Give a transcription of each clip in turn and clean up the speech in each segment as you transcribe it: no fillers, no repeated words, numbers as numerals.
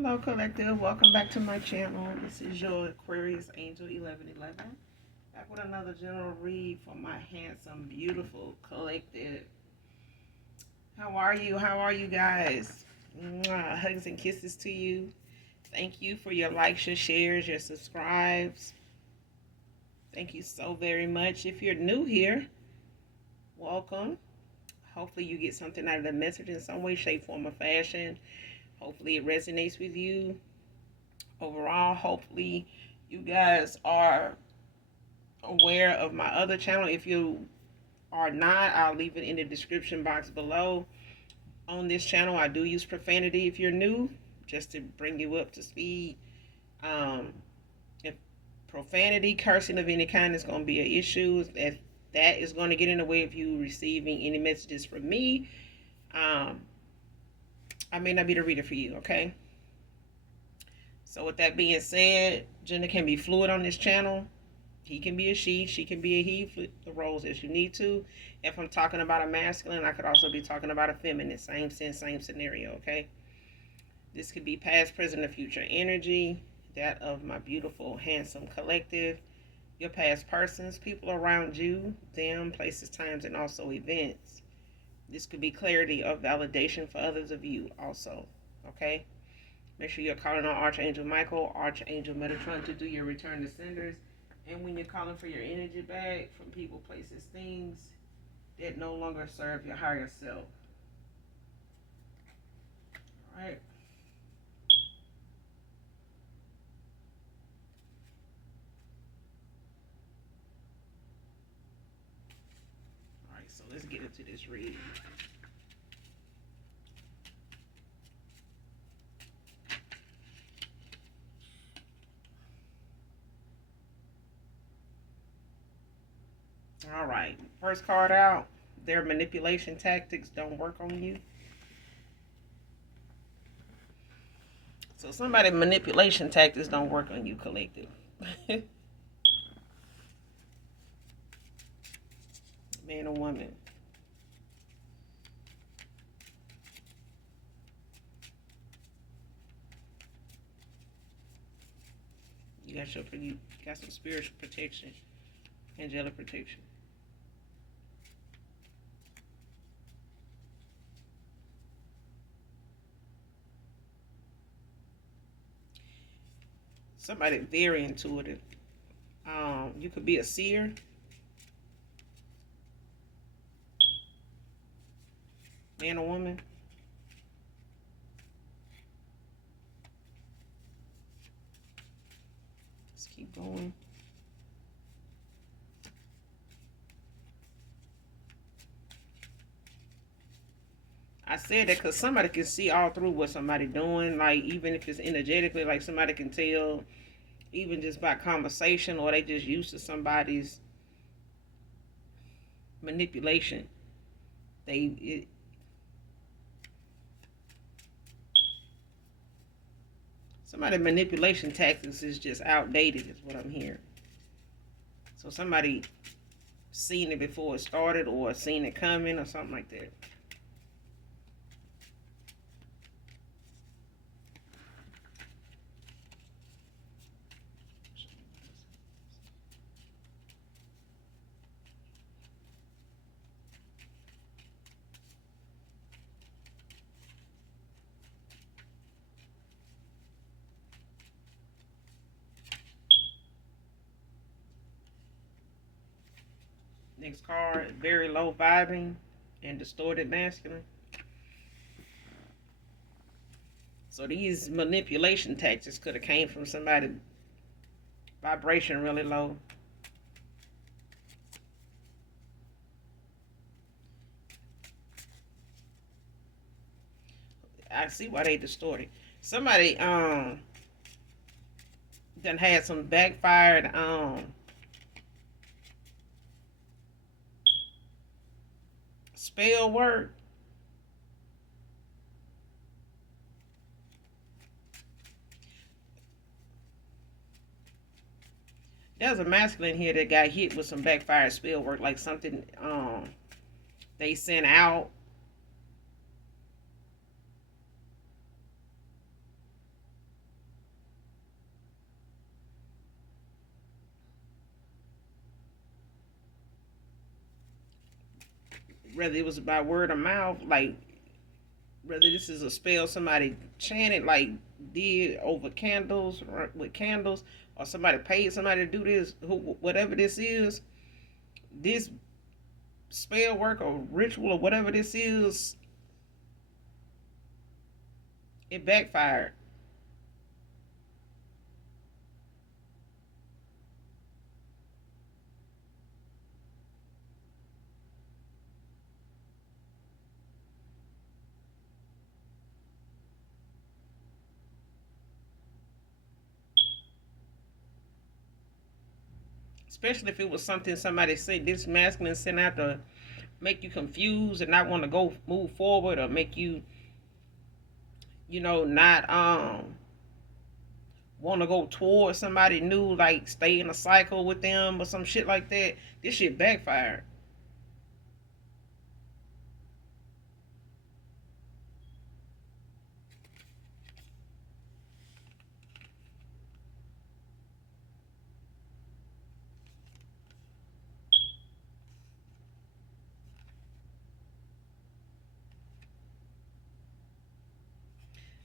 Hello, collective. Welcome back to my channel. This is your Aquarius Angel 1111. Back with another general read for my handsome, beautiful collective. How are you? How are you guys? Mwah. Hugs and kisses to you. Thank you for your likes, your shares, your subscribes. Thank you so very much. If you're new here, welcome. Hopefully you get something out of the message in some way, shape, form, or fashion. Hopefully it resonates with you. Overall, hopefully you guys are aware of my other channel. If you are not, I'll leave it in the description box below. On this channel, I do use profanity if you're new, just to bring you up to speed. If profanity, cursing of any kind is going to be an issue, if that is going to get in the way of you receiving any messages from me, I may not be the reader for you, okay? So with that being said, gender can be fluid on this channel. He can be a she can be a he, flip the roles as you need to. If I'm talking about a masculine, I could also be talking about a feminine. Same sense, same scenario, okay? This could be past, present, or future energy. That of my beautiful, handsome collective. Your past persons, people around you, them, places, times, and also events. This could be clarity or validation for others of you also, okay? Make sure you're calling on Archangel Michael, Archangel Metatron to do your return to senders. And when you're calling for your energy back from people, places, things that no longer serve your higher self. All right. All right, so let's get into this reading. All right. First card out. Their manipulation tactics don't work on you. So somebody manipulation tactics don't work on you, collective. Man or woman. You got some spiritual protection, angelic protection. Somebody very intuitive. You could be a seer. Man or woman. Let's keep going. I said that because somebody can see all through what somebody doing, like even if it's energetically, like somebody can tell, even just by conversation, or they just used to somebody's manipulation. Somebody manipulation tactics is just outdated, is what I'm hearing. So somebody seen it before it started, or seen it coming, or something like that. Next card, very low vibing and distorted masculine. So these manipulation tactics could have came from somebody vibration really low. I see why they distorted. Somebody done had some backfired spell work. There's a masculine here that got hit with some backfired spell work, like something they sent out. whether it was by word of mouth, like whether this is a spell somebody chanted, like did over candles or with candles, or somebody paid somebody to do this, whatever this is, this spell work or ritual or whatever this is, it backfired. Especially if it was something somebody said, this masculine sent out to make you confused and not want to go move forward, or make you, not want to go towards somebody new, like stay in a cycle with them or some shit like that. This shit backfired.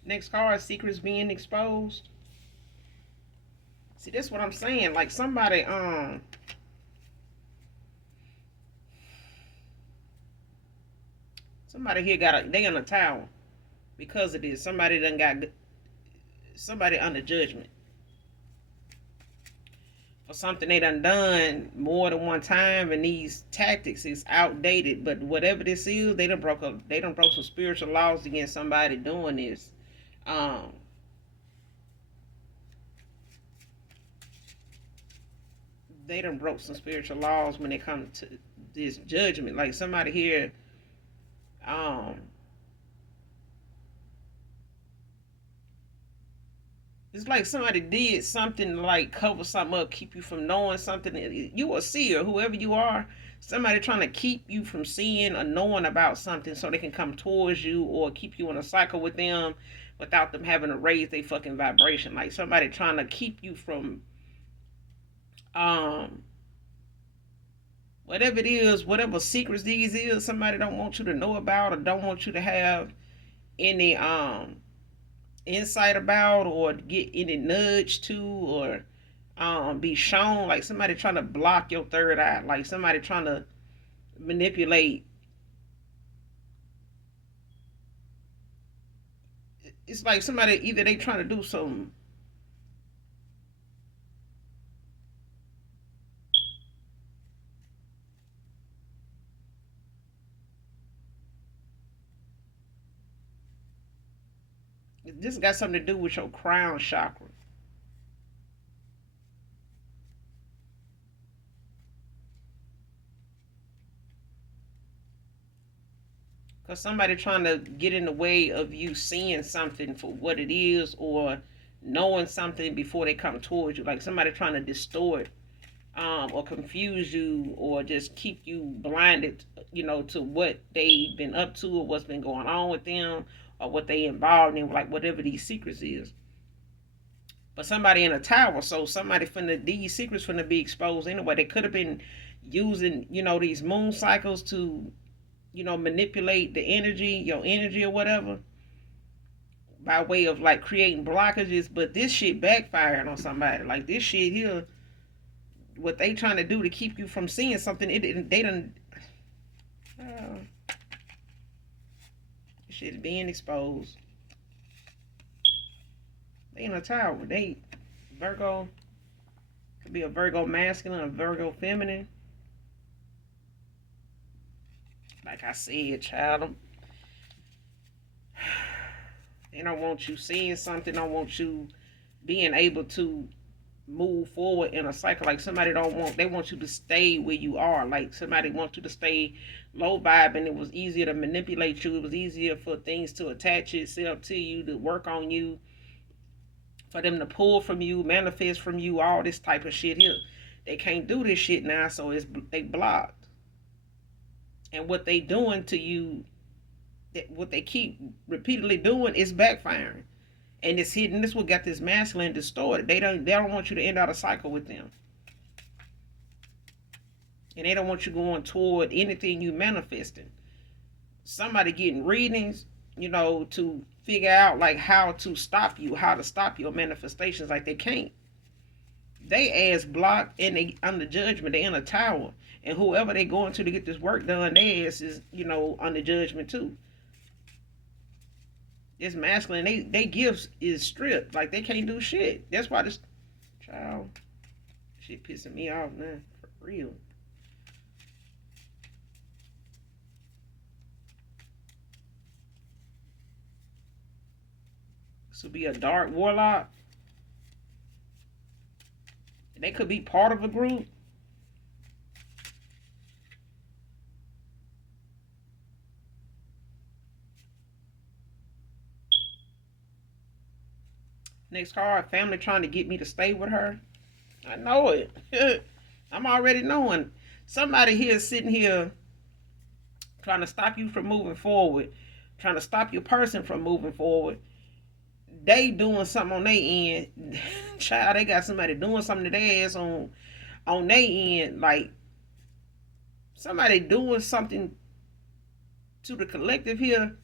Next card, secrets being exposed. See, that's what I'm saying. Like somebody here got they in a tower because of this. Somebody done got somebody under judgment for something they done more than one time, and these tactics is outdated. But whatever this is, they done broke some spiritual laws against somebody doing this. Um, they done broke some spiritual laws when it comes to this judgment. Like somebody here, um, it's like somebody did something like cover something up, keep you from knowing something. You a seer, whoever you are. Somebody trying to keep you from seeing or knowing about something so they can come towards you, or keep you in a cycle with them without them having to raise their fucking vibration. Like somebody trying to keep you from um whatever it is, whatever secrets these is, somebody don't want you to know about or don't want you to have any insight about, or get any nudge to, or be shown. Like somebody trying to block your third eye, like somebody trying to manipulate. It's like somebody, either they trying to do some, this got something to do with your crown chakra. Because somebody trying to get in the way of you seeing something for what it is, or knowing something before they come towards you. Like somebody trying to distort, or confuse you, or just keep you blinded, to what they've been up to, or what's been going on with them, or what they involved in, like whatever these secrets is. But somebody in a tower, so somebody finna, these secrets finna be exposed anyway. They could have been using, these moon cycles to, manipulate the energy, your energy or whatever, by way of like creating blockages. But this shit backfired on somebody. Like this shit here, what they trying to do to keep you from seeing something, they done. Shit is being exposed. They in a tower. They Virgo, could be a Virgo masculine, a Virgo feminine. Like I said, child, they don't want you seeing something. Don't want you being able to move forward in a cycle. Like somebody don't want, they want you to stay where you are. Like somebody wants you to stay low vibe, and it was easier to manipulate you. It was easier for things to attach itself to you, to work on you, for them to pull from you, manifest from you, all this type of shit here. They can't do this shit now, so they blocked. And what they doing to you, what they keep repeatedly doing, is backfiring. And it's hidden. This what got this masculine distorted. They don't want you to end out a cycle with them. And they don't want you going toward anything you manifesting. somebody getting readings, to figure out like how to stop you, how to stop your manifestations. Like they can't. They ass blocked and they under judgment. They in a tower. And whoever they going to get this work done, their ass is, under judgment too. It's masculine. They gifts is stripped. Like they can't do shit. That's why this child shit pissing me off, man. For real. This would be a dark warlock. They could be part of a group. Next card, family trying to get me to stay with her. I know it. I'm already knowing. Somebody here sitting here trying to stop you from moving forward, trying to stop your person from moving forward. They doing something on their end. Child, they got somebody doing something to their ass on their end. Like somebody doing something to the collective here,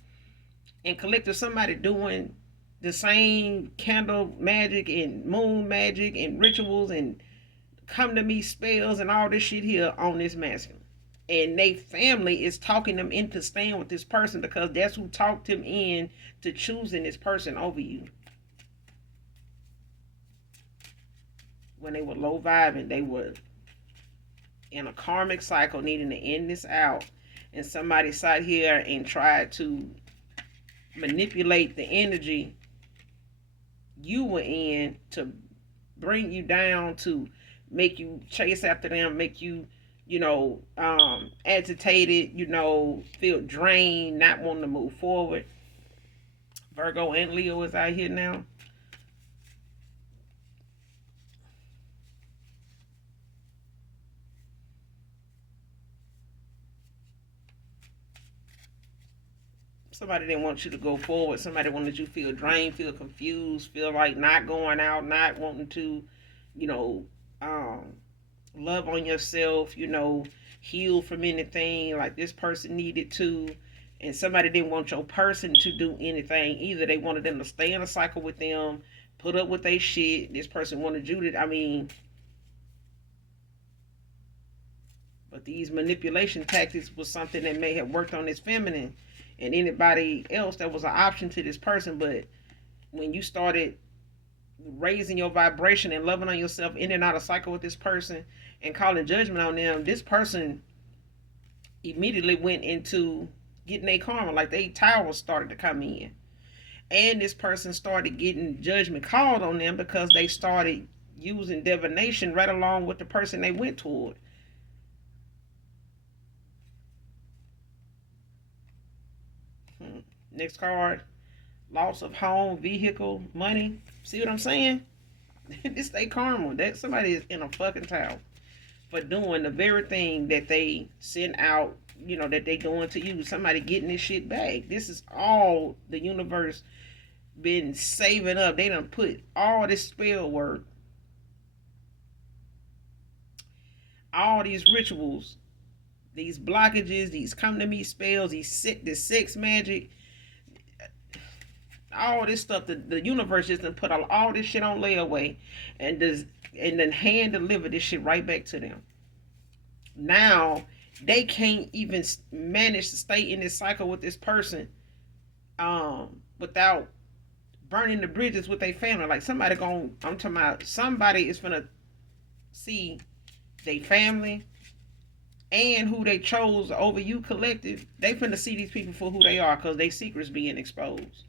and collective somebody doing the same candle magic and moon magic and rituals and come to me spells and all this shit here on this masculine. And they family is talking them into staying with this person because that's who talked him in to choosing this person over you. When they were low vibing, they were in a karmic cycle needing to end this out. And somebody sat here and tried to manipulate the energy you were in to bring you down, to make you chase after them, make you, agitated, feel drained, not wanting to move forward. Virgo and Leo is out here now. Somebody didn't want you to go forward. Somebody wanted you to feel drained, feel confused, feel like not going out, not wanting to, you know, um, love on yourself, heal from anything like this person needed to. And somebody didn't want your person to do anything either. They wanted them to stay in a cycle with them, put up with their shit. This person wanted you to, but these manipulation tactics was something that may have worked on this feminine and anybody else that was an option to this person. But when you started raising your vibration and loving on yourself in and out of cycle with this person and calling judgment on them, this person immediately went into getting their karma. Like they towers started to come in. And this person started getting judgment called on them because they started using divination right along with the person they went toward. Next card, loss of home, vehicle, money. See what I'm saying? This they karma. That somebody is in a fucking tower for doing the very thing that they sent out, that they doing to you. Somebody getting this shit back. This is all the universe been saving up. They done put all this spell work, all these rituals, these blockages, these come to me spells, this sex magic, all this stuff. The universe just done put all this shit on layaway, and then hand deliver this shit right back to them. Now they can't even manage to stay in this cycle with this person, without burning the bridges with their family. Like I'm talking about somebody is gonna see their family and who they chose over you collective. They finna see these people for who they are because their secrets being exposed.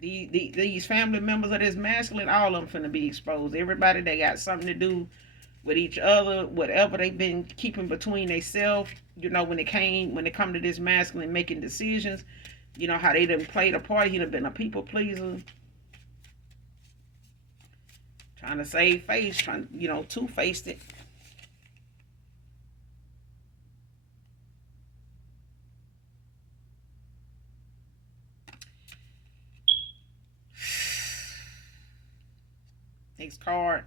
These family members of this masculine, all of them finna be exposed. Everybody, they got something to do with each other, whatever they've been keeping between themselves. When it come to this masculine making decisions, how they done played a part. He done been a people pleaser, trying to save face, two-faced it. Next card,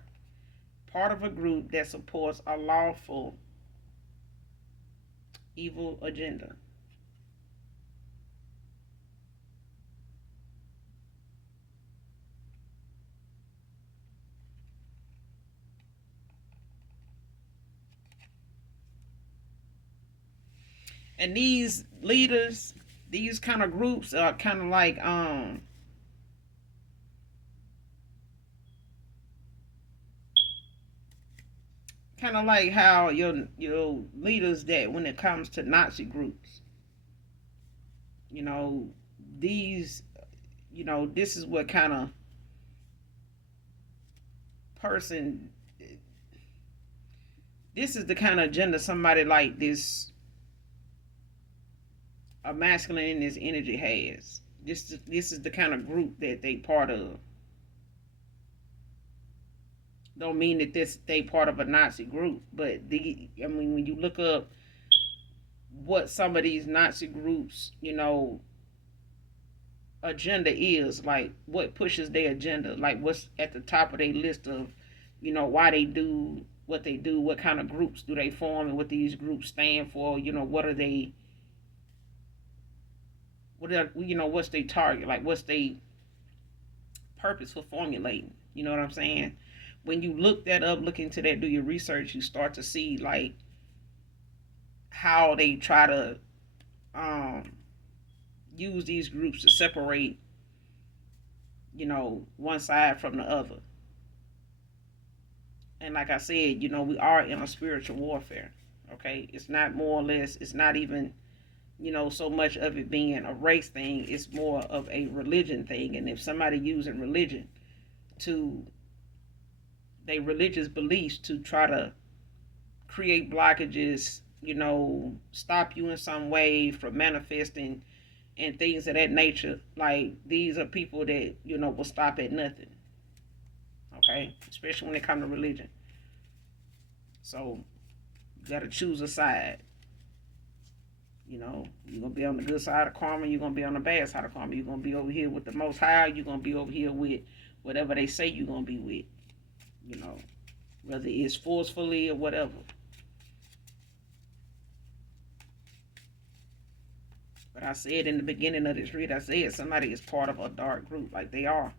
part of a group that supports a lawful evil agenda. And these leaders, these kind of groups are kind of like how your leaders that when it comes to Nazi groups, you know, these, this is what kind of person, this is the kind of agenda somebody like this, a masculine in this energy has. This is the kind of group that they part of. Don't mean that they part of a Nazi group, but I mean, when you look up what some of these Nazi groups, agenda is, like what pushes their agenda, like what's at the top of their list of, why they do what they do, what kind of groups do they form, and what these groups stand for. What are they? What's their target? Like what's their purpose for formulating? You know what I'm saying? When you look that up, look into that, do your research, you start to see like how they try to um, use these groups to separate, one side from the other. And like I said, we are in a spiritual warfare. Okay, it's not more or less. It's not even, so much of it being a race thing. It's more of a religion thing. And if somebody using religion to their religious beliefs to try to create blockages, stop you in some way from manifesting and things of that nature, like these are people that, will stop at nothing. Okay, especially when it comes to religion. So you got to choose a side. You're going to be on the good side of karma, you're going to be on the bad side of karma. You're going to be over here with the Most High, you're going to be over here with whatever they say you're going to be with, whether it's forcefully or whatever. But I said in the beginning of this read, I said somebody is part of a dark group, like they are.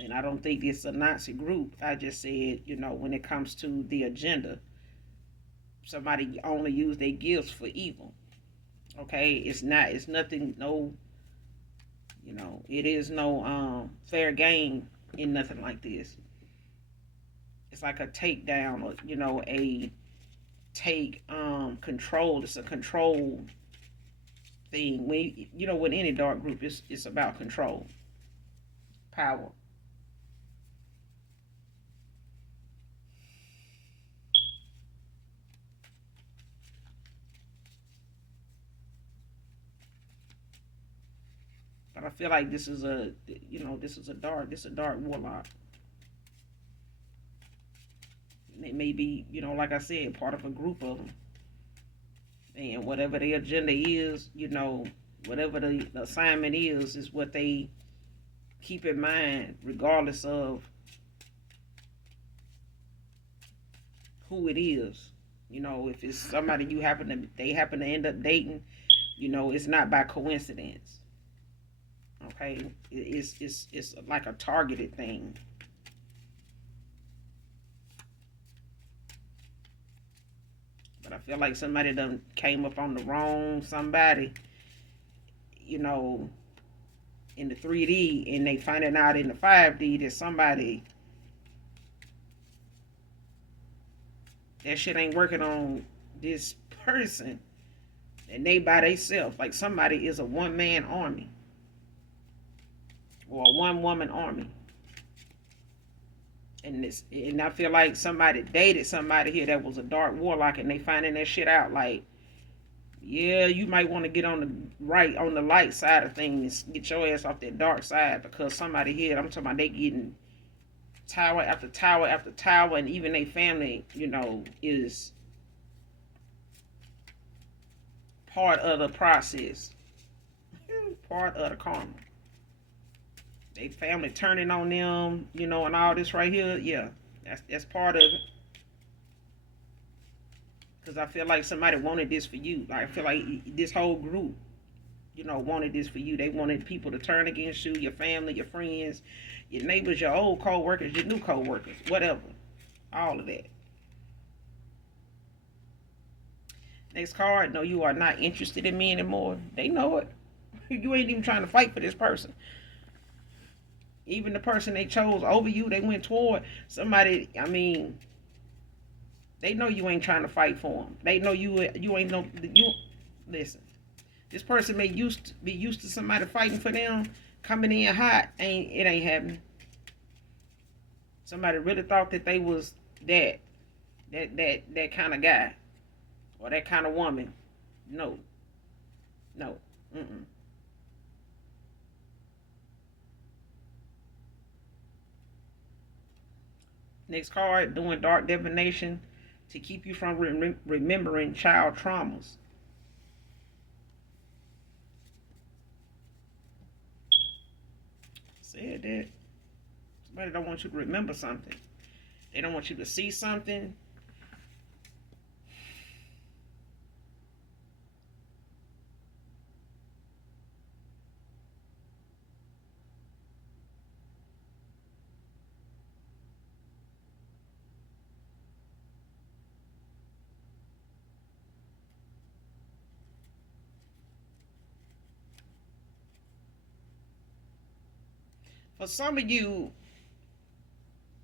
And I don't think it's a Nazi group. I just said, when it comes to the agenda, somebody only use their gifts for evil. Okay, it's nothing, no, it is no fair game in nothing like this. It's like a takedown, or a take control. It's a control thing. With any dark group, it's about control, power. But I feel like this is a dark warlock. And it may be, like I said, part of a group of them. And whatever their agenda is, whatever the assignment is what they keep in mind, regardless of who it is. If it's somebody they happen to end up dating, it's not by coincidence. Okay, it's like a targeted thing. But I feel like somebody done came up on the wrong somebody, you know, in the 3D, and they finding out in the 5D that somebody, that shit ain't working on this person, and they by themselves. Like somebody is a one man army or a one woman army. And I feel like somebody dated somebody here that was a dark warlock, and they finding that shit out. Like, yeah, you might want to get on the light side of things, get your ass off that dark side, because somebody here, I'm talking about, they getting tower after tower after tower, and even their family, is part of the process, part of the karma. They family turning on them, and all this right here. Yeah, that's part of it. Because I feel like somebody wanted this for you. Like, I feel like this whole group, wanted this for you. They wanted people to turn against you, your family, your friends, your neighbors, your old co-workers, your new co-workers, whatever. All of that. Next card, no, you are not interested in me anymore. They know it. You ain't even trying to fight for this person. Even the person they chose over you, they went toward somebody. I mean, they know you ain't trying to fight for them. They know you ain't no you. Listen, this person may be used to somebody fighting for them, coming in hot. Ain't happening. Somebody really thought that they was that kind of guy or that kind of woman. No, no, mm-mm. Next card, doing dark divination to keep you from remembering child traumas. Said that somebody don't want you to remember something. They don't want you to see something. For some of you,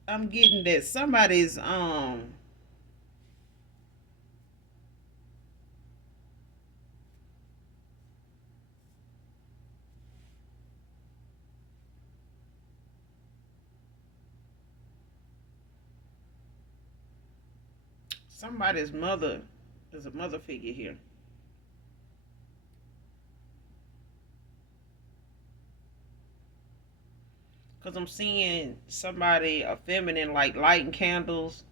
I'm getting that somebody's mother is a mother figure here. Because I'm seeing somebody, a feminine, like lighting candles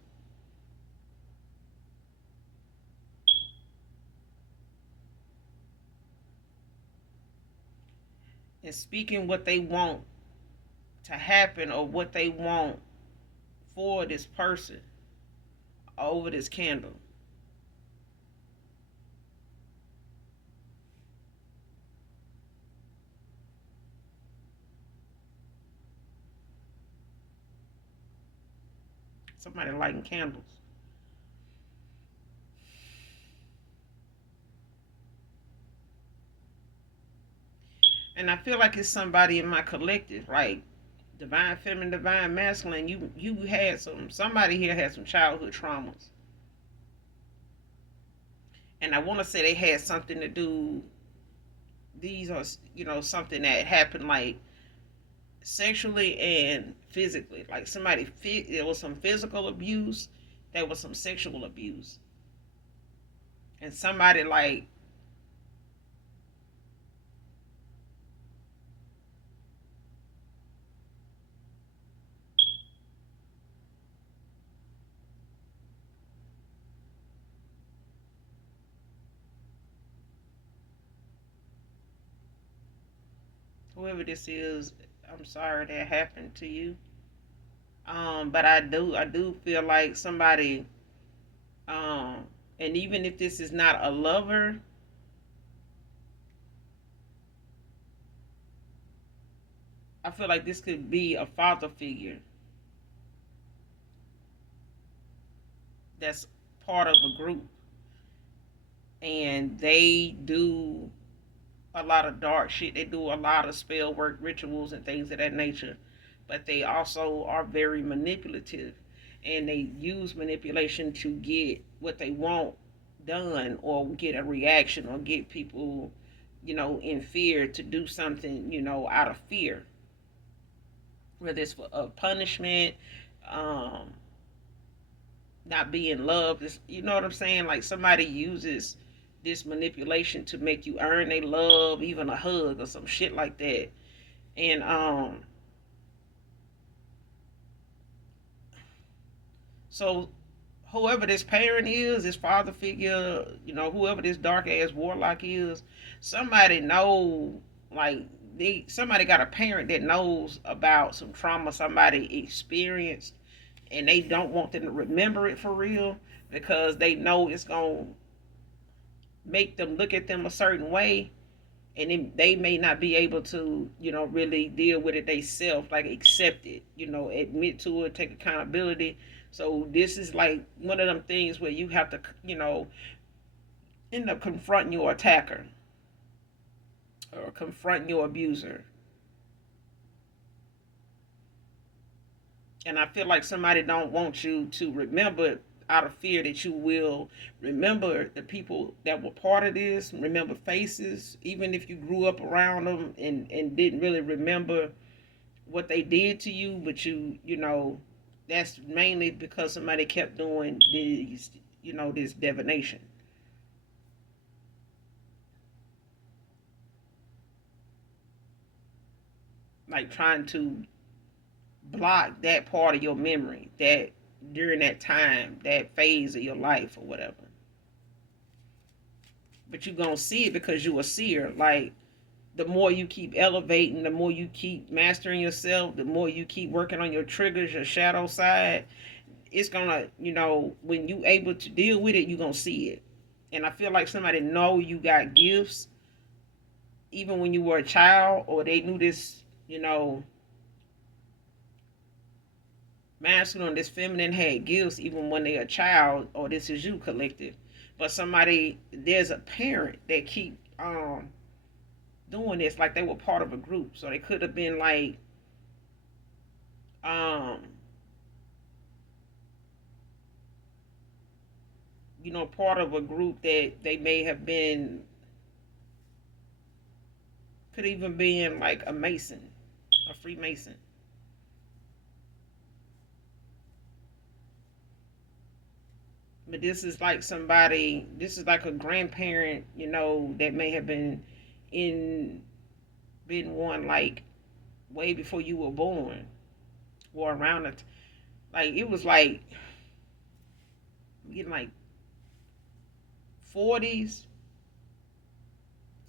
and speaking what they want to happen or what they want for this person over this candle. Somebody lighting candles. And I feel like it's somebody in my collective, like divine feminine, divine masculine. You had somebody here had some childhood traumas. And I want to say they had something to do. These are, something that happened like sexually and physically. Like there was some physical abuse, there was some sexual abuse, and somebody like whoever this is. I'm sorry that happened to you. But I do feel like somebody, um, and even if this is not a lover, I feel like this could be a father figure that's part of a group, and they do a lot of dark shit. They do a lot of spell work, rituals, and things of that nature. But they also are very manipulative, and they use manipulation to get what they want done, or get a reaction, or get people, in fear to do something, out of fear, whether it's for a punishment, um, not being loved. You know what I'm saying? Like somebody uses this manipulation to make you earn their love, even a hug or some shit like that. And so whoever this parent is, this father figure, whoever this dark ass warlock is, somebody know, like, somebody got a parent that knows about some trauma somebody experienced, and they don't want them to remember it for real because they know it's gonna make them look at them a certain way, and they may not be able to, really deal with it themselves, like accept it, admit to it, take accountability. So this is like one of them things where you have to, end up confronting your attacker or confronting your abuser. And I feel like somebody don't want you to remember out of fear that you will remember the people that were part of this, remember faces, even if you grew up around them and didn't really remember what they did to you, but that's mainly because somebody kept doing these, this divination. Like trying to block that part of your memory, that during that time, that phase of your life or whatever. But you're gonna see it because you're a seer. Like the more you keep elevating, the more you keep mastering yourself, the more you keep working on your triggers, your shadow side, it's gonna, when you able to deal with it, you're gonna see it. And I feel like somebody know you got gifts even when you were a child, or they knew this, masculine, this feminine had gifts even when they're a child, or this is you collective. But there's a parent that keep doing this like they were part of a group. So they could have been like um part of a group that they may have been, could even been like a Mason, a Freemason. But this is like a grandparent, that may have in been one like way before you were born, or around it. Like it was like getting like 40s,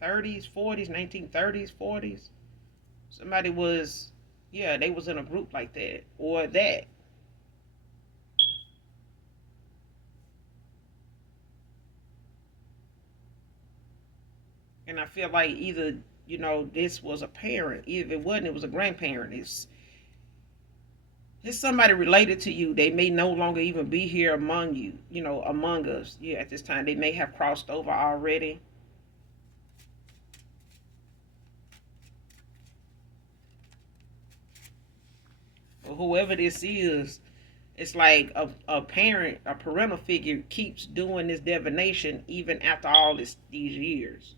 30s, 40s, 1930s, 40s. Somebody was, yeah, they was in a group like that or that. And I feel like either, this was a parent. If it wasn't, it was a grandparent. It's somebody related to you. They may no longer even be here among you, among us. Yeah, at this time. They may have crossed over already. But whoever this is, it's like a parent, a parental figure keeps doing this divination even after these years.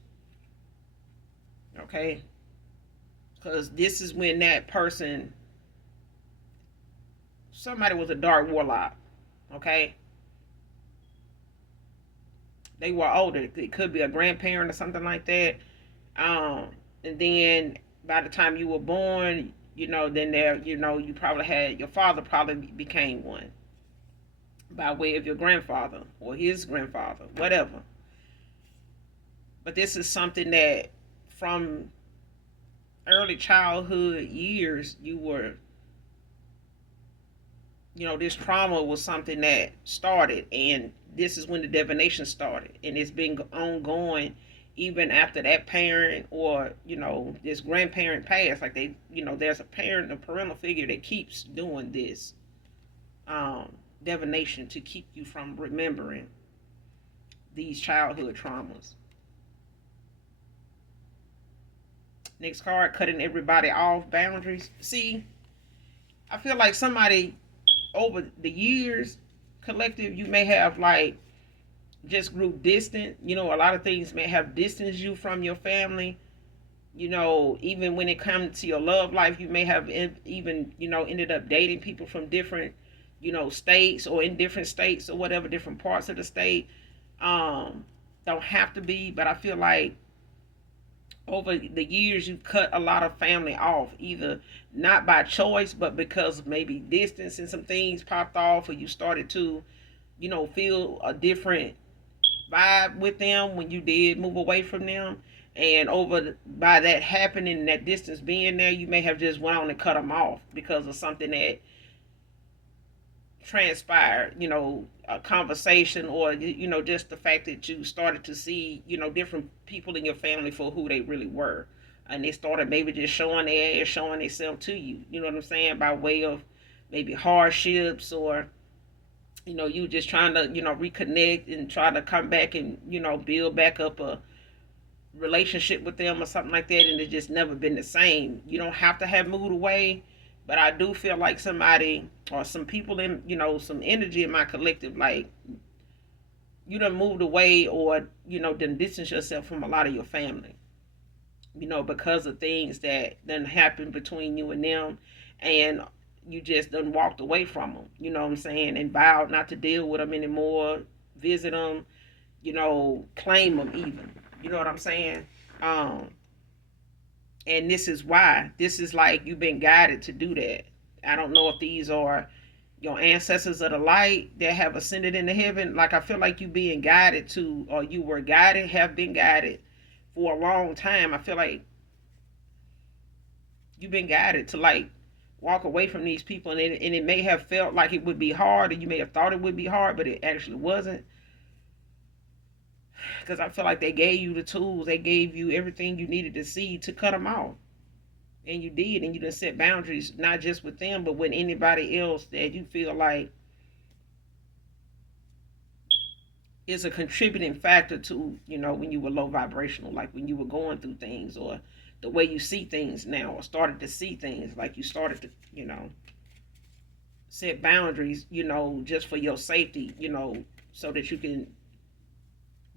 Okay? Because this is when that person, somebody was a dark warlock. Okay? They were older. It could be a grandparent or something like that. Um, and then by the time you were born, then you probably had, your father probably became one by way of your grandfather or his grandfather, whatever. But this is something that from early childhood years, this trauma was something that started, and this is when the divination started, and it's been ongoing even after that parent or this grandparent passed. Like there's a parent, a parental figure that keeps doing this divination to keep you from remembering these childhood traumas. Next card, cutting everybody off, boundaries. See, I feel like somebody over the years, collective, you may have like just grew distant. A lot of things may have distanced you from your family. Even when it comes to your love life, you may have even, ended up dating people from different, states, or in different states or whatever, different parts of the state. Don't have to be, but I feel like over the years you've cut a lot of family off, either not by choice but because maybe distance and some things popped off, or you started to feel a different vibe with them when you did move away from them. And by that happening, that distance being there, you may have just went on and cut them off because of something that transpired, a conversation, or just the fact that you started to see, different people in your family for who they really were, and they started maybe just showing their ass, showing themselves to you. You know what I'm saying? By way of maybe hardships, or you just trying to reconnect and try to come back and build back up a relationship with them or something like that, and it's just never been the same. You don't have to have moved away, but I do feel like somebody or some people in some energy in my collective, like you done moved away, or done distance yourself from a lot of your family, because of things that done happened between you and them, and you just done walked away from them, you know what I'm saying, and vowed not to deal with them anymore, visit them, claim them even. You know what I'm saying? Um, and this is why. This is like you've been guided to do that. I don't know if these are your ancestors of the light that have ascended into heaven. Like I feel like you being guided to, or you were guided, have been guided for a long time. I feel like you've been guided to like walk away from these people, and it may have felt like it would be hard, or you may have thought it would be hard, but it actually wasn't, because I feel like they gave you the tools, they gave you everything you needed to see to cut them off, and you did, and you done set boundaries not just with them, but with anybody else that you feel like is a contributing factor to when you were low vibrational, like when you were going through things, or the way you see things now, or started to see things, like you started to set boundaries, just for your safety, so that you can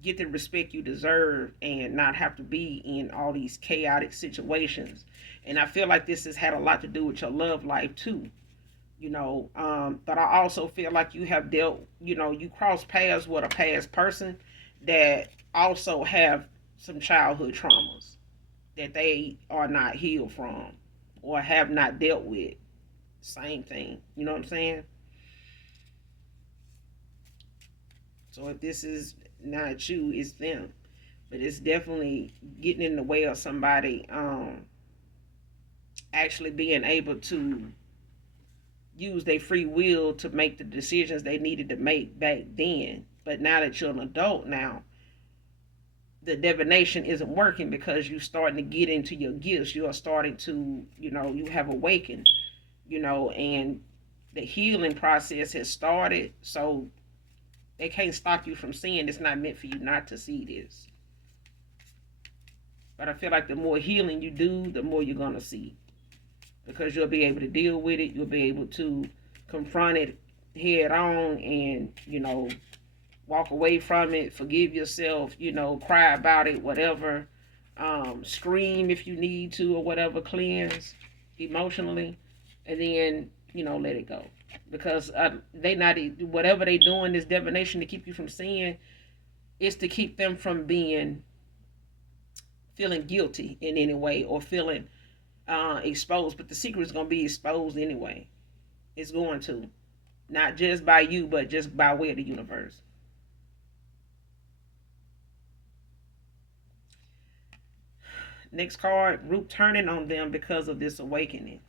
get the respect you deserve and not have to be in all these chaotic situations. And I feel like this has had a lot to do with your love life too. But I also feel like you have dealt, you cross paths with a past person that also have some childhood traumas that they are not healed from, or have not dealt with. Same thing. You know what I'm saying? So if this is not you, it's them. But it's definitely getting in the way of somebody actually being able to use their free will to make the decisions they needed to make back then. But now that you're an adult now, the divination isn't working, because you're starting to get into your gifts. You are starting to, you have awakened, and the healing process has started. So they can't stop you from seeing. It's not meant for you not to see this. But I feel like the more healing you do, the more you're going to see. Because you'll be able to deal with it. You'll be able to confront it head on, and, walk away from it, forgive yourself, cry about it, whatever. Scream if you need to, or whatever, cleanse emotionally, and then, let it go. Because they not, whatever they doing, this divination to keep you from seeing, is to keep them from feeling guilty in any way, or feeling exposed. But the secret is going to be exposed anyway. It's going to. Not just by you, but just by way of the universe. Next card, group turning on them because of this awakening.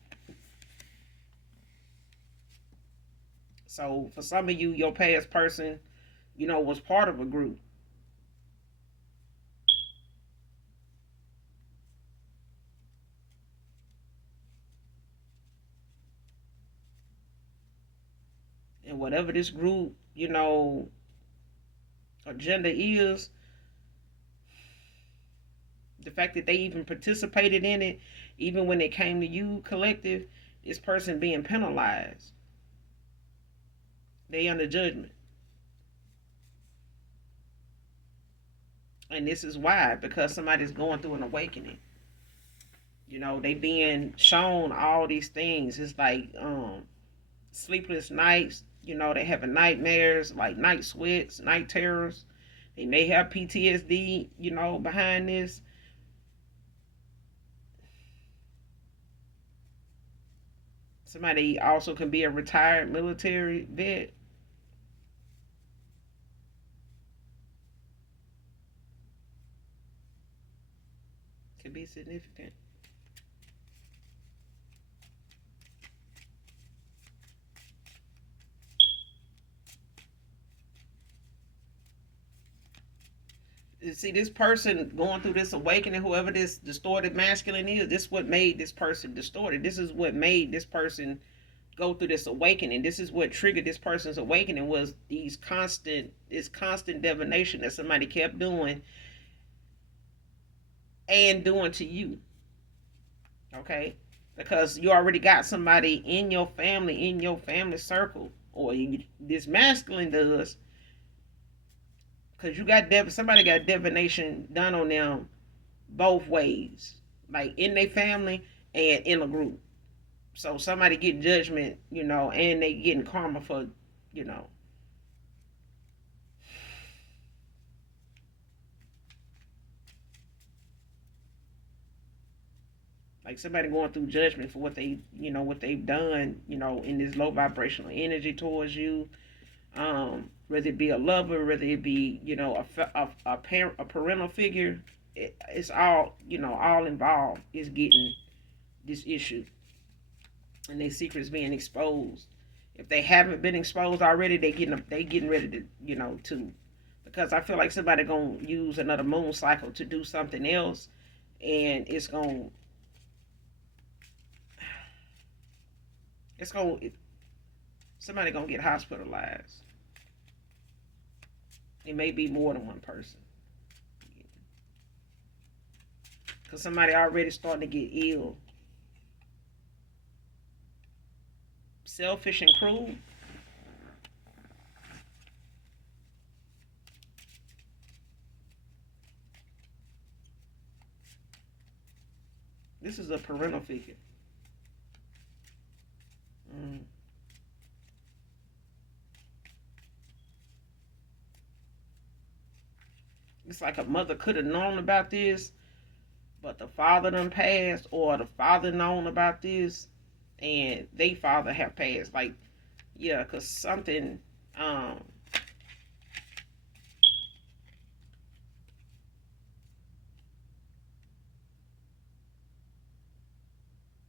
So for some of you, your past person, was part of a group. And whatever this group, agenda is, the fact that they even participated in it, even when it came to you, collective, this person being penalized. They under judgment. And this is why, because somebody's going through an awakening. They being shown all these things. It's like sleepless nights. They having nightmares, like night sweats, night terrors. They may have PTSD, behind this. Somebody also can be a retired military vet. could be significant. See, this person going through this awakening, whoever this distorted masculine is, this is what made this person distorted. This is what made this person go through this awakening. This is what triggered this person's awakening, was this constant divination that somebody kept doing and doing to you. Okay? Because you already got somebody in your family circle, or this masculine does, because you got somebody got divination done on them both ways, like in their family and in a group. So somebody getting judgment, and they getting karma for, you know, like somebody going through judgment for what what they've done, in this low vibrational energy towards you. Whether it be a lover, whether it be, a parent, a parental figure, it's all, all involved is getting this issue, and their secrets being exposed. If they haven't been exposed already, they getting ready to, to, because I feel like somebody gonna use another moon cycle to do something else, and it's gonna somebody gonna get hospitalized. It may be more than one person, because somebody already starting to get ill. Selfish and cruel. This is a parental figure. Mm. It's like a mother could have known about this, but the father done passed, or the father known about this, and they father have passed. Like, yeah, because something, um,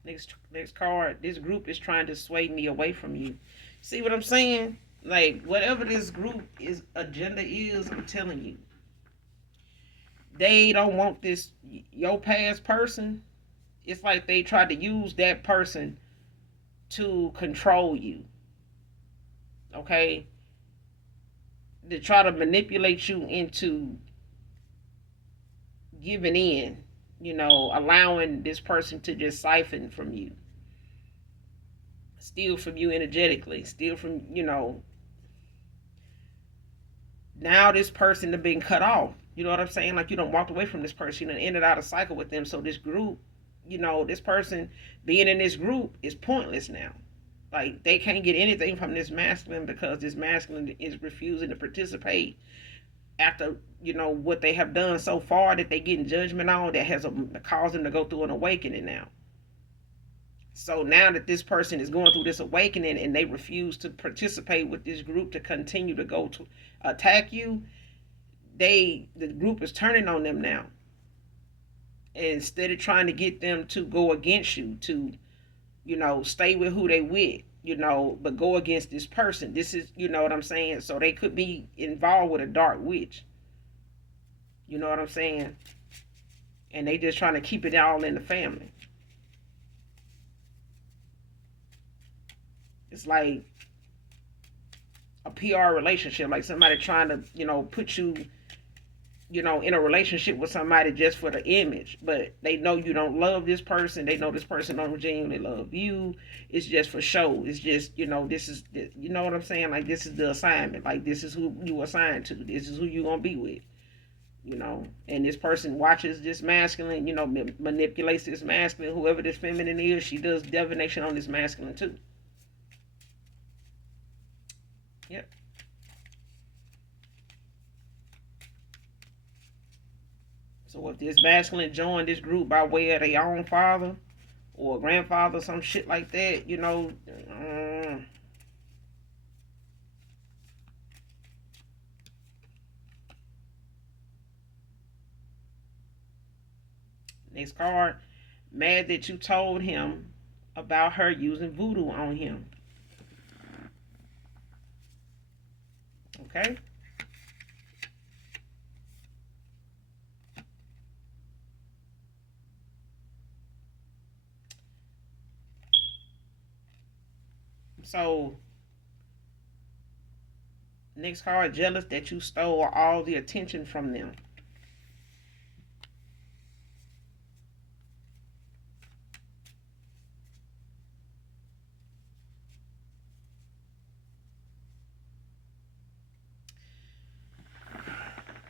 next card, this group is trying to sway me away from you. See what I'm saying? Like, whatever this group is agenda is, I'm telling you, they don't want this your past person. It's like they tried to use that person to control you. Okay, to try to manipulate you into giving in, allowing this person to just siphon from you, steal from you energetically, steal from, now this person has been cut off. You know what I'm saying? Like, you don't walked away from this person, you done ended out a cycle with them. So this group, this person being in this group is pointless now. Like, they can't get anything from this masculine, because this masculine is refusing to participate after, what they have done so far, that they getting judgment on, that has caused them to go through an awakening now. So now that this person is going through this awakening, and they refuse to participate with this group to continue to go to attack you, the group is turning on them now. And instead of trying to get them to go against you, to, stay with who they with, but go against this person. This is, what I'm saying? So they could be involved with a dark witch. You know what I'm saying? And they just trying to keep it all in the family. It's like a PR relationship, like somebody trying to, put you, in a relationship with somebody just for the image, but they know you don't love this person. They know this person don't genuinely love you. It's just for show. It's just, this is, you know what I'm saying? Like, this is the assignment. Like, this is who you assigned to. This is who you gonna be with. And this person watches this masculine, manipulates this masculine, whoever this feminine is. She does divination on this masculine too. Yep. So if this masculine joined this group by way of their own father or grandfather, some shit like that, Next card. Mad that you told him about her using voodoo on him. Okay? So, next card. Jealous that you stole all the attention from them.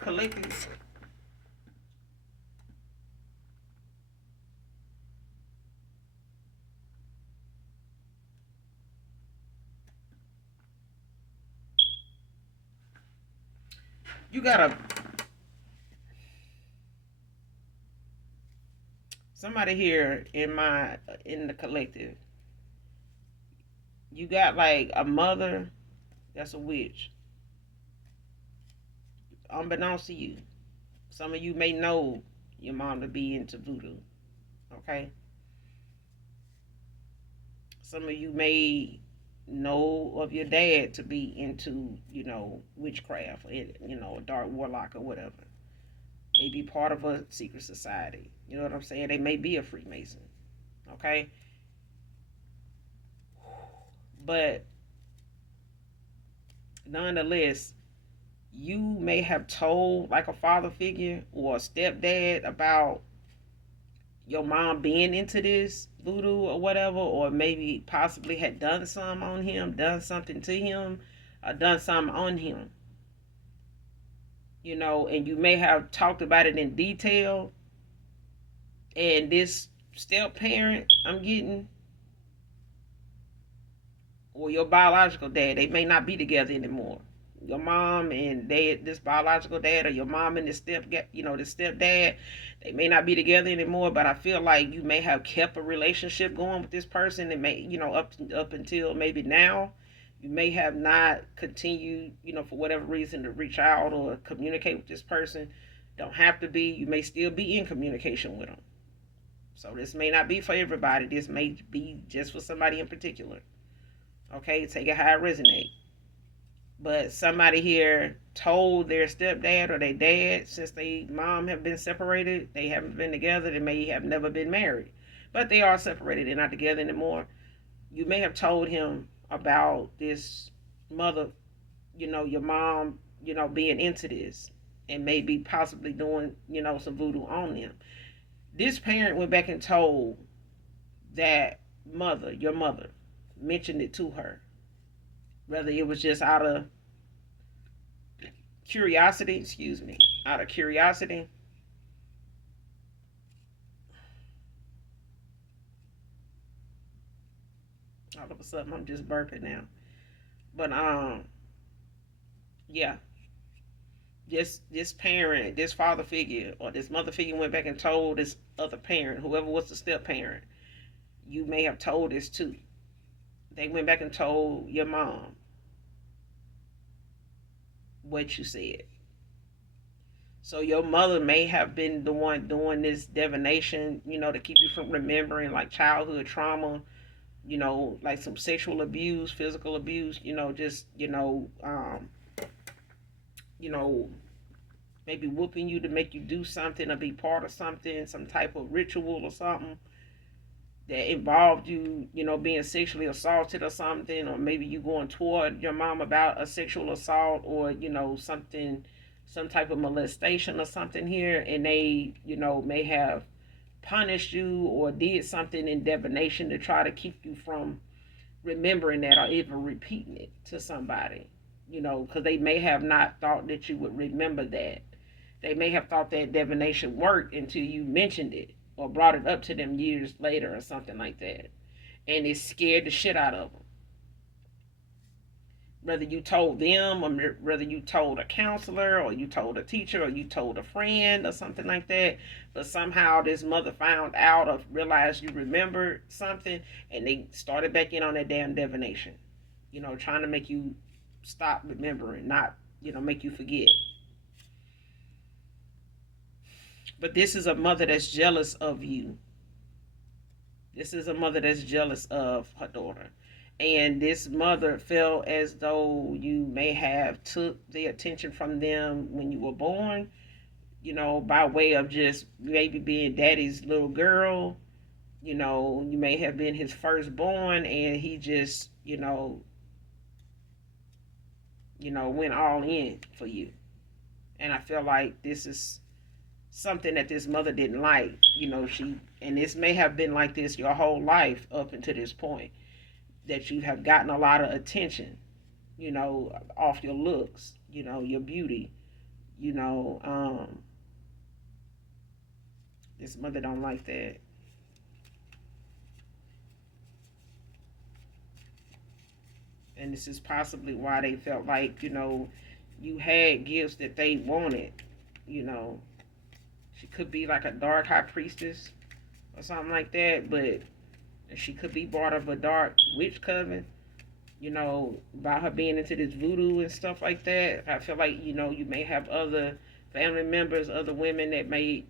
Collective. You gotta, somebody here in the collective, you got like a mother that's a witch, unbeknownst to you. Some of you may know your mom to be into voodoo. Okay? Some of you may know of your dad to be into, witchcraft, a dark warlock or whatever. Maybe part of a secret society. You know what I'm saying? They may be a Freemason. Okay? But nonetheless, you may have told like a father figure or a stepdad about your mom being into this voodoo or whatever, or maybe possibly had done some on him, done something to him, or done something on him, and you may have talked about it in detail. And this step parent I'm getting, or your biological dad, they may not be together anymore. Your mom and dad, this biological dad, or your mom and this this stepdad, they may not be together anymore. But I feel like you may have kept a relationship going with this person, and may, up until maybe now, you may have not continued, for whatever reason, to reach out or communicate with this person. Don't have to be. You may still be in communication with them. So this may not be for everybody. This may be just for somebody in particular. Okay, take it how it resonates. But somebody here told their stepdad or their dad, since they mom have been separated, they haven't been together, they may have never been married, but they are separated, they're not together anymore. You may have told him about this mother, your mom, being into this, and maybe possibly doing, some voodoo on them. This parent went back and told that mother, your mother, mentioned it to her. Whether it was just out of curiosity, out of curiosity. All of a sudden, I'm just burping now. But yeah, this parent, this father figure, or this mother figure went back and told this other parent, whoever was the step parent, you may have told this too. They went back and told your mom what you said. So your mother may have been the one doing this divination, to keep you from remembering like childhood trauma, like some sexual abuse, physical abuse, just, you know, maybe whooping you to make you do something or be part of something, some type of ritual or something that involved you, being sexually assaulted or something, or maybe you going toward your mom about a sexual assault, or, something, some type of molestation or something here, and they, may have punished you or did something in divination to try to keep you from remembering that or even repeating it to somebody, because they may have not thought that you would remember that. They may have thought that divination worked until you mentioned it or brought it up to them years later or something like that. And it scared the shit out of them. Whether you told them, or whether you told a counselor, or you told a teacher, or you told a friend or something like that, but somehow this mother found out or realized you remembered something, and they started back in on that damn divination, trying to make you stop remembering, not, make you forget. But this is a mother that's jealous of you. This is a mother that's jealous of her daughter. And this mother felt as though you may have took the attention from them when you were born, by way of just maybe being daddy's little girl. You may have been his firstborn and he just, went all in for you. And I feel like this is something that this mother didn't like. And this may have been like this your whole life up until this point, that you have gotten a lot of attention, off your looks, your beauty, you know, um, this mother don't like that. And this is possibly why they felt like, you had gifts that they wanted, you know. She could be like a dark high priestess or something like that, but she could be part of a dark witch coven, by her being into this voodoo and stuff like that. I feel like, you may have other family members, other women that may,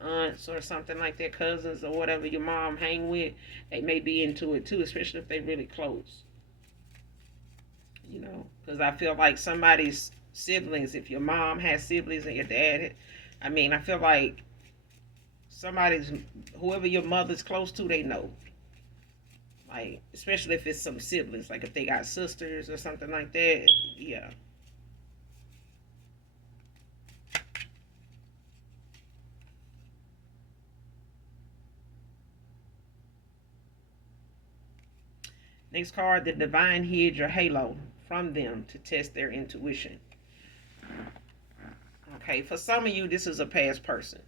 aunts or something like that, cousins or whatever your mom hang with, they may be into it too, especially if they really close. Because I feel like somebody's siblings, if your mom has siblings and your dad, I feel like somebody's, whoever your mother's close to, they know. Like, especially if it's some siblings, like if they got sisters or something like that, yeah. Next card, the divine hedge or halo from them to test their intuition. Okay, for some of you, this is a past person.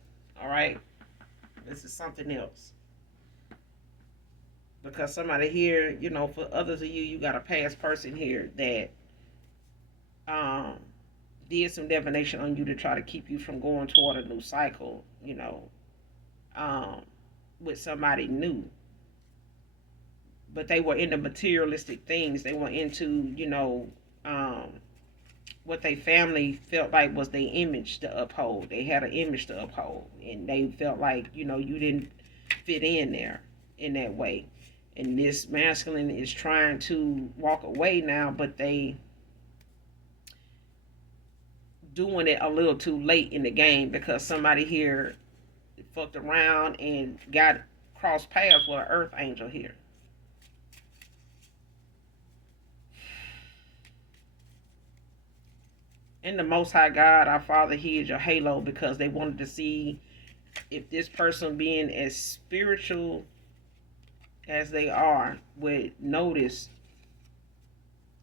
All right, this is something else. Because somebody here, for others of you, you got a past person here that um, did some divination on you to try to keep you from going toward a new cycle, um, with somebody new. But they were into materialistic things. They were into, what they family felt like was their image to uphold. They had an image to uphold, and they felt like, you didn't fit in there in that way. And this masculine is trying to walk away now, but they doing it a little too late in the game because somebody here fucked around and got crossed paths with an earth angel here. And the Most High God, our Father, He is your halo, because they wanted to see if this person, being as spiritual as they are, would notice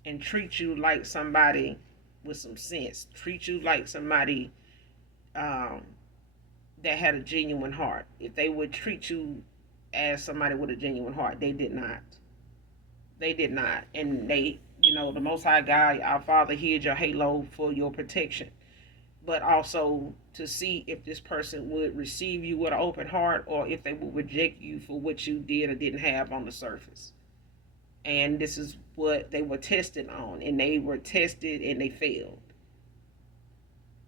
and treat you like somebody with some sense, treat you like somebody um, that had a genuine heart. If they would treat you as somebody with a genuine heart, they did not. They did not. And they, the Most High God, our Father, hid your halo for your protection. But also to see if this person would receive you with an open heart, or if they would reject you for what you did or didn't have on the surface. And this is what they were tested on. And they were tested and they failed.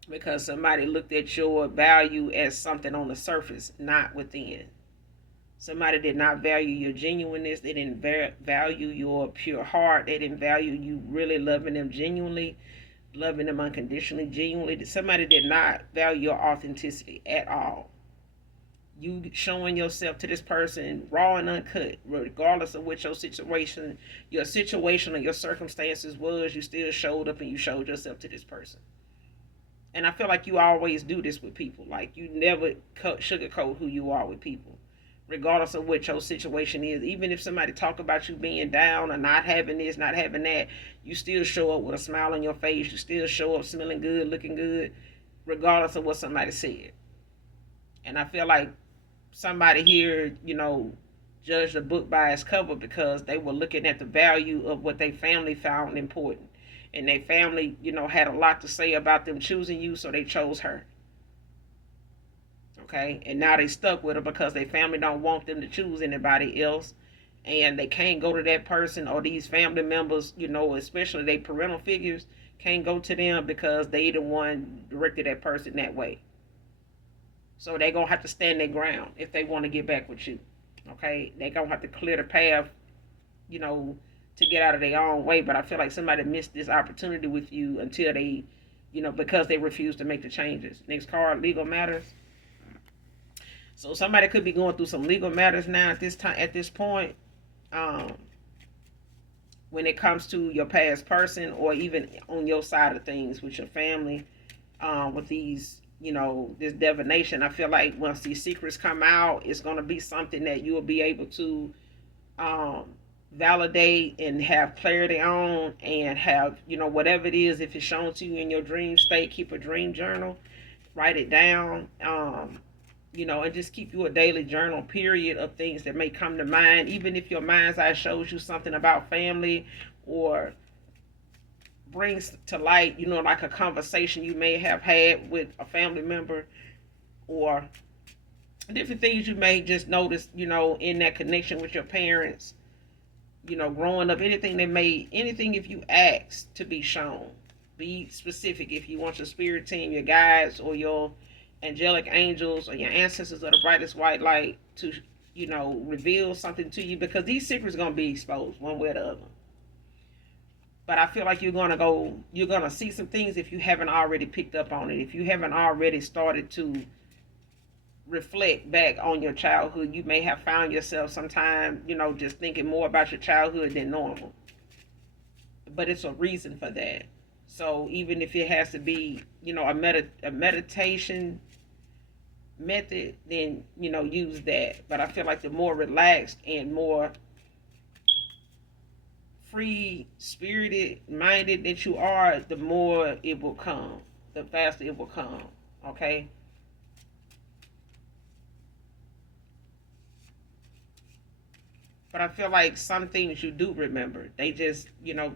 Because somebody looked at your value as something on the surface, not within. Somebody did not value your genuineness. They didn't value your pure heart. They didn't value you really loving them genuinely, loving them unconditionally, genuinely. Somebody did not value your authenticity at all. You showing yourself to this person raw and uncut, regardless of what your situation or your circumstances was, you still showed up and you showed yourself to this person. And I feel like you always do this with people. Like, you never sugarcoat who you are with people, regardless of what your situation is. Even if somebody talk about you being down or not having this, not having that, you still show up with a smile on your face. You still show up smelling good, looking good, regardless of what somebody said. And I feel like somebody here, judged a book by its cover because they were looking at the value of what their family found important. And their family, had a lot to say about them choosing you, so they chose her. Okay, and now they stuck with her because their family don't want them to choose anybody else, and they can't go to that person, or these family members, especially their parental figures, can't go to them because they the one directed that person that way. So they're going to have to stand their ground if they want to get back with you. Okay? They're going to have to clear the path, you know, to get out of their own way. But I feel like somebody missed this opportunity with you until they, because they refuse to make the changes. Next card, legal matters. So somebody could be going through some legal matters now at this time, at this point. Um, when it comes to your past person, or even on your side of things with your family, with these, this divination, I feel like once these secrets come out, it's going to be something that you will be able to um, validate and have clarity on, and have, whatever it is, if it's shown to you in your dream state, keep a dream journal, write it down, and just keep you a daily journal, period, of things that may come to mind. Even if your mind's eye shows you something about family, or brings to light, like a conversation you may have had with a family member, or different things you may just notice, in that connection with your parents, growing up, anything if you ask to be shown. Be specific if you want your spirit team, your guides, or your angelic angels, or your ancestors of the brightest white light to, reveal something to you, because these secrets are going to be exposed one way or the other. But I feel like you're gonna see some things if you haven't already picked up on it. If you haven't already started to reflect back on your childhood, you may have found yourself sometime, just thinking more about your childhood than normal. But it's a reason for that. So even if it has to be, a meditation method, then, use that. But I feel like the more relaxed and more free spirited minded that you are, the more it will come, the faster it will come. Okay? But I feel like some things you do remember. They just,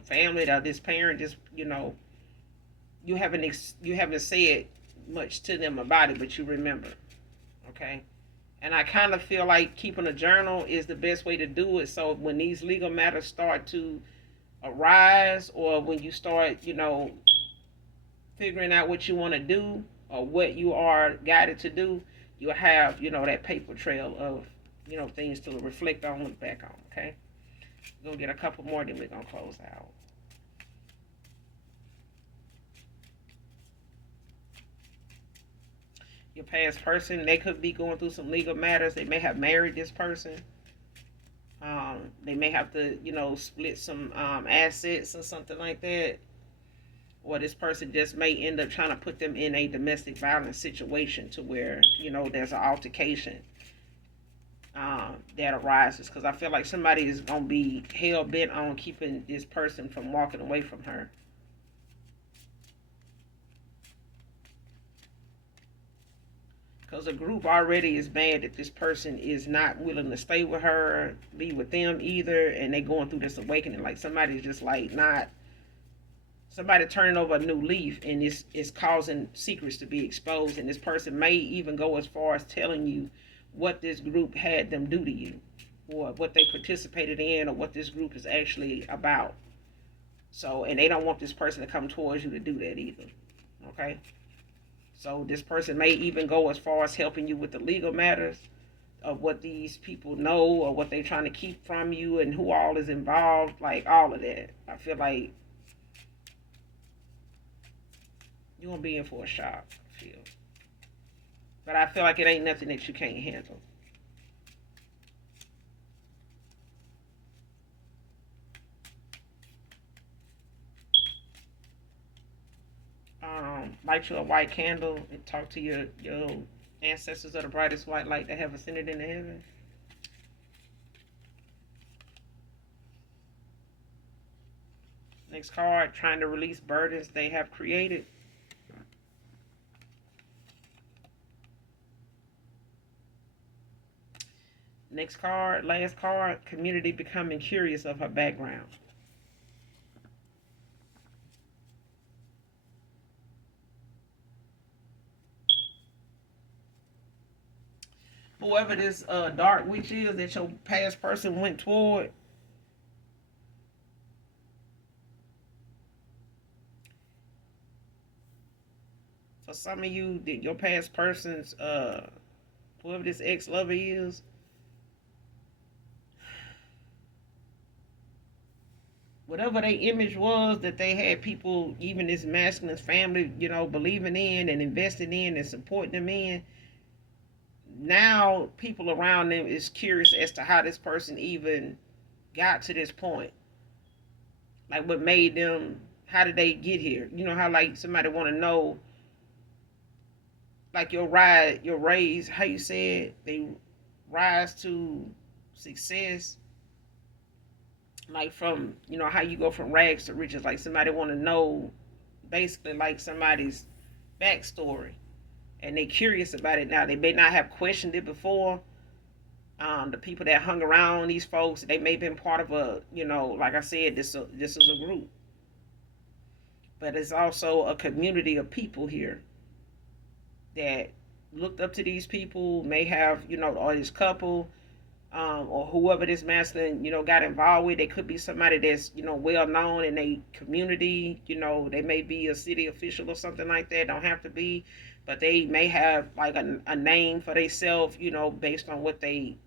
family or this parent just, you haven't said much to them about it, but you remember. Okay? And I kind of feel like keeping a journal is the best way to do it. So when these legal matters start to arise, or when you start, figuring out what you want to do, or what you are guided to do, you'll have, that paper trail of, things to reflect on, look back on. Okay? We'll get a couple more, then we're going to close out. Your past person, they could be going through some legal matters. They may have married this person. They may have to, split some assets or something like that. Or this person just may end up trying to put them in a domestic violence situation, to where, there's an altercation that arises. Because I feel like somebody is going to be hell bent on keeping this person from walking away from her. Because a group already is mad that this person is not willing to stay with her, be with them either, and they going through this awakening. Like somebody's just like not, somebody turning over a new leaf, and it's causing secrets to be exposed. And this person may even go as far as telling you what this group had them do to you, or what they participated in, or what this group is actually about. So, and they don't want this person to come towards you to do that either. Okay? So this person may even go as far as helping you with the legal matters of what these people know, or what they're trying to keep from you, and who all is involved, like all of that. I feel like you're going to be in for a shock, I feel. But I feel like it ain't nothing that you can't handle. Light you a white candle and talk to your ancestors of the brightest white light that have ascended into heaven. Next card, trying to release burdens they have created. Next card, last card, community becoming curious of her background. Whoever this dark witch is that your past person went toward, For some of you, that your past person's whoever this ex-lover is, whatever their image was that they had people, even this masculine family, believing in and investing in and supporting them in, now people around them is curious as to how this person even got to this point. Like what made them, how did they get here? You know how like somebody want to know, like your raise, how you said they rise to success, like from, how you go from rags to riches. Like somebody want to know basically like somebody's backstory, and they curious about it now. They may not have questioned it before. The people that hung around these folks, they may have been part of a, like I said, this is a group, but it's also a community of people here that looked up to these people. May have, or this couple, or whoever this masculine, got involved with. They could be somebody that's, well known in a community. They may be a city official or something like that. Don't have to be, but they may have like a name for themselves, based on what they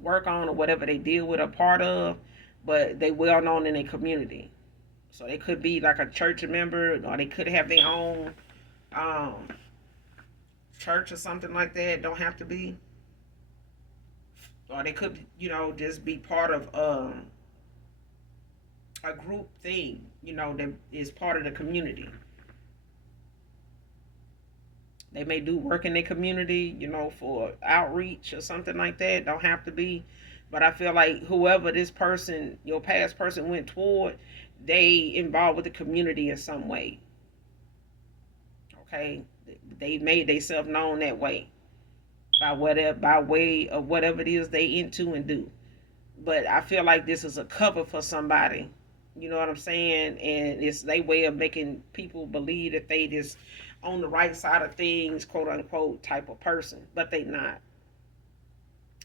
work on or whatever they deal with a part of. But they well known in a community, so they could be like a church member, or they could have their own um, church or something like that. Don't have to be, or they could, just be part of a group thing, that is part of the community. They may do work in their community, for outreach or something like that. Don't have to be, but I feel like whoever this person, your past person, went toward, they involved with the community in some way. Okay, they made themselves known that way by way of whatever it is they into and do. But I feel like this is a cover for somebody. You know what I'm saying? And it's their way of making people believe that they just on the right side of things, quote unquote, type of person. But they not.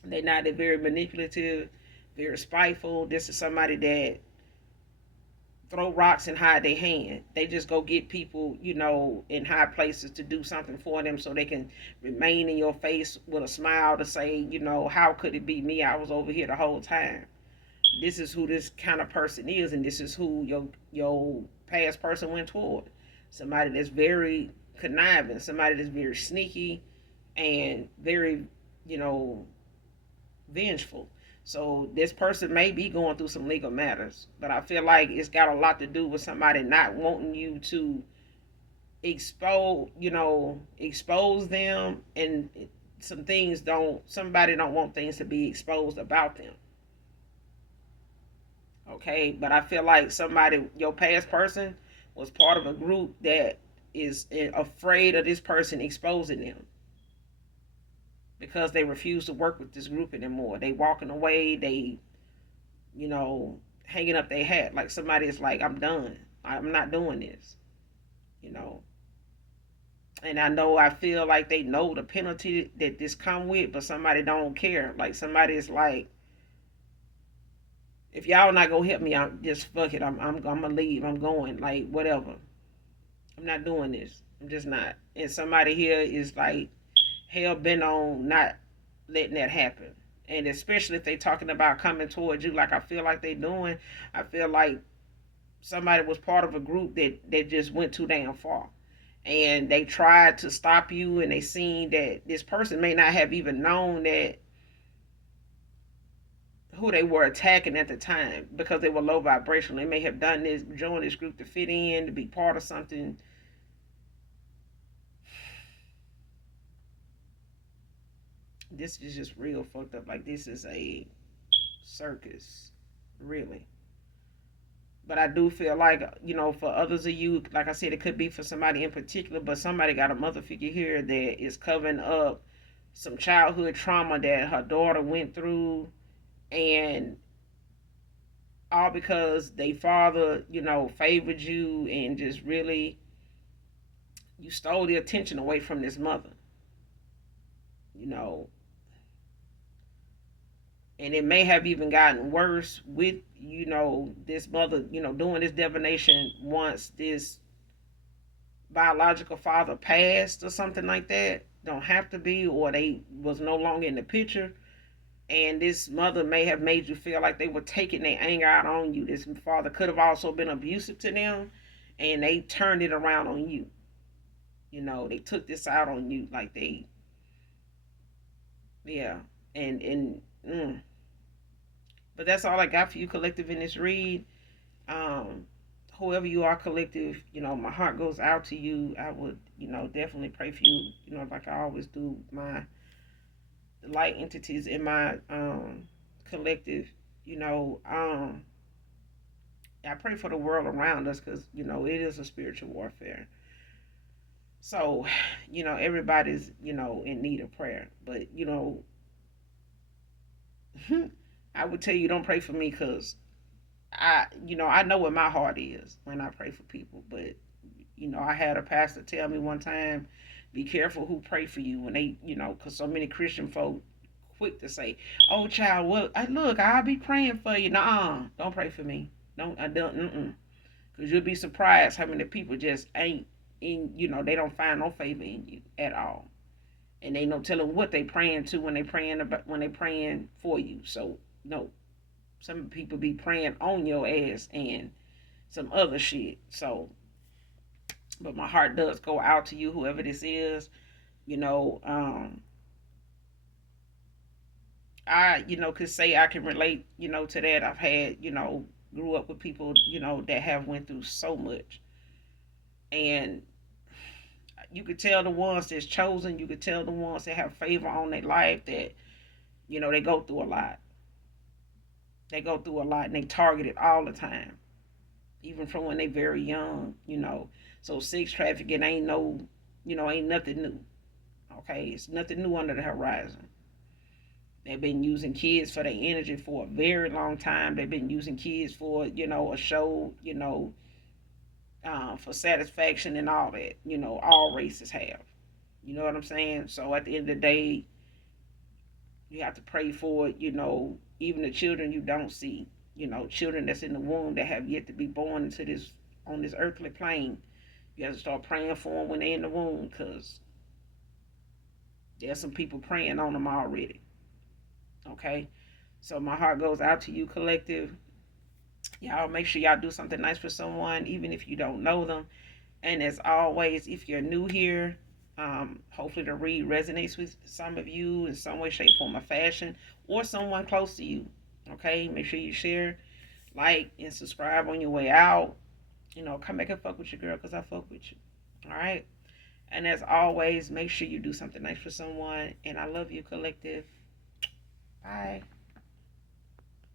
They not. They're very manipulative, very spiteful. This is somebody that throw rocks and hide their hand. They just go get people, in high places to do something for them so they can remain in your face with a smile to say, how could it be me? I was over here the whole time. This is who this kind of person is, and this is who your past person went toward. Somebody that's very conniving, somebody that's very sneaky and very, you know, vengeful. So this person may be going through some legal matters, but I feel like it's got a lot to do with somebody not wanting you to expose them, and somebody don't want things to be exposed about them. Okay, but I feel like somebody, your past person, was part of a group that is afraid of this person exposing them because they refuse to work with this group anymore. They walking away. They, hanging up their hat. Like somebody is like, I'm done. I'm not doing this. You know. And I feel like they know the penalty that this come with, but somebody don't care. Like somebody is like, if y'all not gonna help me, I'm just fuck it. I'm gonna leave. I'm going. Like whatever. I'm not doing this. I'm just not. And somebody here is like hell bent on not letting that happen. And especially if they talking about coming towards you, like I feel like they doing. I feel like somebody was part of a group that just went too damn far, and they tried to stop you, and they seen that this person may not have even known that who they were attacking at the time because they were low vibrational. They may have done this, joined this group to fit in, to be part of something. This is just real fucked up. Like this is a circus, really. But I do feel like, for others of you, like I said, it could be for somebody in particular, but somebody got a mother figure here that is covering up some childhood trauma that her daughter went through, and all because they father, favored you and just really, you stole the attention away from this mother, you know. And it may have even gotten worse with, this mother, doing this divination once this biological father passed or something like that. Don't have to be, or they was no longer in the picture. And this mother may have made you feel like they were taking their anger out on you. This father could have also been abusive to them, and they turned it around on you. They took this out on you, like they, yeah, and but that's all I got for you, collective, in this read. Um, Whoever you are, collective, my heart goes out to you. I would, definitely pray for you, like I always do. My light entities in my collective, you know, um, I pray for the world around us because, it is a spiritual warfare. So, everybody's, in need of prayer. But, I would tell you don't pray for me because I know what my heart is when I pray for people. But, I had a pastor tell me one time, be careful who pray for you when they, because so many Christian folk quick to say, "Oh, child, well, look, I'll be praying for you." Nah, don't pray for me. Don't, I don't, because you'll be surprised how many people just ain't in. They don't find no favor in you at all, and they no telling what they praying to when they praying for you. So no, some people be praying on your ass and some other shit. So, but my heart does go out to you, whoever this is. You know, um, I, could say I can relate, to that. I've had, grew up with people, that have went through so much. And you could tell the ones that's chosen, you could tell the ones that have favor on their life that, they go through a lot. They go through a lot and they target it all the time, even from when they very young, So sex trafficking ain't ain't nothing new. Okay, it's nothing new under the horizon. They've been using kids for their energy for a very long time. They've been using kids for, a show, for satisfaction and all that. All races have. You know what I'm saying? So at the end of the day, you have to pray for, even the children you don't see. Children that's in the womb that have yet to be born into this on this earthly plane. You have to start praying for them when they're in the womb, because there's some people praying on them already. Okay? So my heart goes out to you, collective. Y'all make sure y'all do something nice for someone, even if you don't know them. And as always, if you're new here, hopefully the read resonates with some of you in some way, shape, form, or fashion, or someone close to you. Okay, make sure you share, like, and subscribe on your way out. Come back and fuck with your girl because I fuck with you. All right. And as always, make sure you do something nice for someone. And I love you, collective.